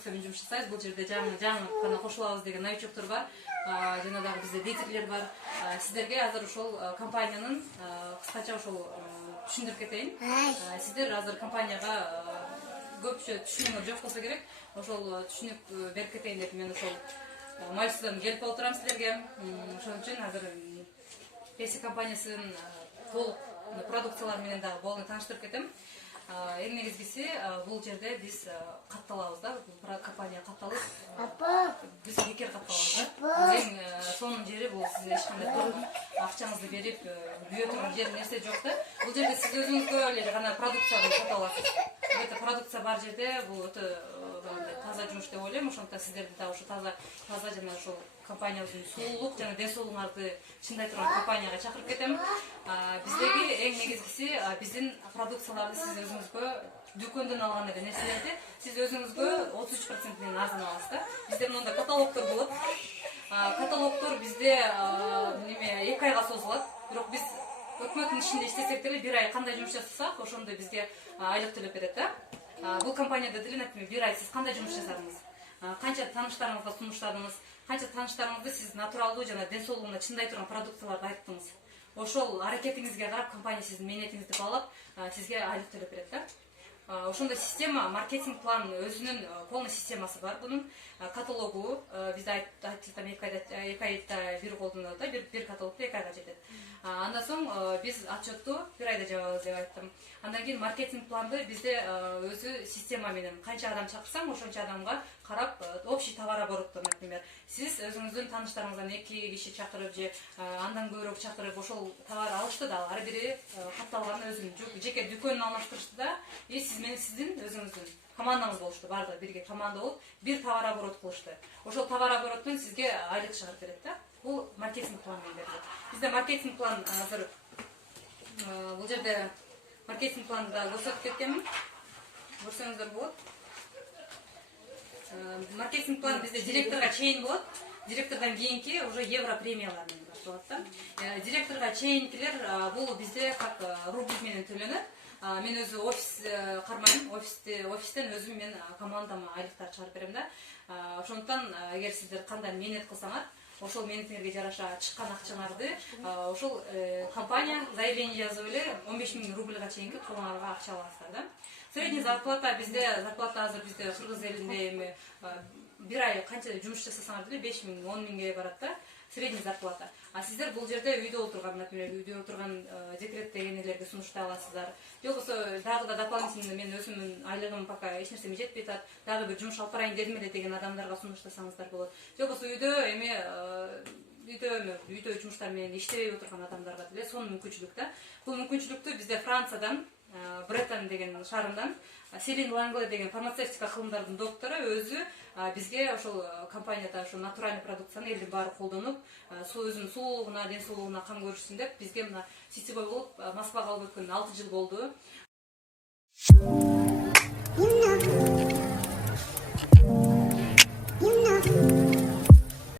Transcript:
продукциямен жұмыс жасайбыз. Бұл жерде жаңы ғана қосылабыз деген новичоктор бар. Жана дагы бизде дейтерлер бар. Сиздерге азыр ошол компаниянын кыскача ошол түшүндүрүп кетейин. Сиздер азыр компанияга көпчө түшүнүңөр жок болсо керек. Ошол түшүнүп берип кетейин деп мен ошол майысыздан келип отурам силерге. Ошон үчүн азыр Pepsi компаниясынын толук продукциялары менен дагы болуну тааныштырып кетем. Эң негизгиси бул жерде биз катталабыз да, бул компания катталып. Биз бекер катталабыз да. Эң сонун жери бул сиз эч кандай көрүп, акчаңызды берип, күйө турган жер нерсе жок да. Бул жерде сиз өзүңүзгө эле гана продукцияны сатып аласыз. Өтө продукция бар жерде бул өтө таза жумуш деп ойлойм. Ошондуктан сиздерди да ошо таза жана ошол компаниябыздын сулуулук жана ден соолугуңарды чыңдай турган компанияга чакырып кетем. Биздеги эң негизгиси биздин продукцияларды сиз өзүңүзгө дүкөндөн алган эле нерселерди сиз өзүңүзгө 33% менен арзан аласыз да. Бизде мындай каталогдор болот. Каталогдор бизде 2 айга созулат. Бирок биз өкмөттүн ишинде иштесек деле 1 ай кандай жумуш жасасак, ошондой бизге айлык төлөп берет да. Бул компанияда деле, например, 1 ай сиз кандай жумуш жасадыңыз? Канча тааныштарыңызга сунуштадыңыз? Канча тааныштарыңызды сиз натуралдуу жана ден соолугуна чындай турган продукцияларды айттыңыз? Ошол аракетиңизге карап компания сиздин мээнетиңизди баалап, сизге айлык төлөп берет да. Ошондой система, маркетинг план өзүнүн полный системасы бар. Бунун каталогу бизде айттым 2 айда бир колдонот да, бир каталогду 2 айга жетет. Андан соң биз отчетту 1 айда жабабыз деп айттым. Андан кийин маркетинг планды бизде өзү система менен канча адам чакырсаң, ошончо адамга карап общий товарообороттон, например, сиз өзүңүздүн тааныштарыңыздан 2 киши чакырып же андан көбүрөөк чакырып ошол товар алышты да, ар бири катталган өзүнүн жеке дүкөнүн алмаштырышты да, и сиз менен сиздин өзүңүздүн командаңыз болушту, бардыгы бирге команда болуп, бир товарооборот кылышты. Ошол товарообороттон сизге айлык чыгарып берет да. Бул маркетинг план менен берилет. Бизде маркетинг план азыр бул жерде маркетинг планды да көрсөтүп кеткенмин. Көрсөңүздөр болот. Маркетинг план бизде директорго чейин болот. Директордон кийинки уже евро премиялар менен башталат да. Директорго чейинкилер бул бизде как рубль менен төлөнөт. Мен өзү офис кармайм, офистен өзүм мен командама айлыктар чыгарып берем да. Ошондуктан эгер сиздер кандай мээнет кылсаңар, ошол мээнетиңерге жараша чыккан акчаңарды ошол компания заявление жазып эле 15 000 рубльга чейинки колуңарга акча аласыздар да. Средний зарплата бизде, зарплата азыр бизде кыргыз элинде эми 1 ай канча жумуш жасасаңар деле 5 000, 10 000ге барат да. Средний зарплата. Сиздер бул жерде үйдө отурган, например, үйдө отурган декретте энелерге сунуштай аласыздар. Же болбосо дагы да дополнительно мен өзүмдүн айлыгым пока эч нерсеме жетпей атат, дагы бир жумуш алып барайын дедим эле деген адамдарга сунуштасаңыздар болот. Же болбосо үйдө жумуштар менен иштебей отурган адамдарга деле сонун мүмкүнчүлүк да. Бул мүмкүнчүлүктү бизде Франциядан, Бреттон деген шаарынан Селин Лангле деген фармацевтика кылымдардын доктору өзү бизге ошол компанияда ошол натуральный продукцияны элдин баары колдонуп, өзүнүн сулуулугуна, ден соолугуна кам көрүшсүн деп бизге мына сетевой болуп Москвага алып өткөн 6 жыл болду.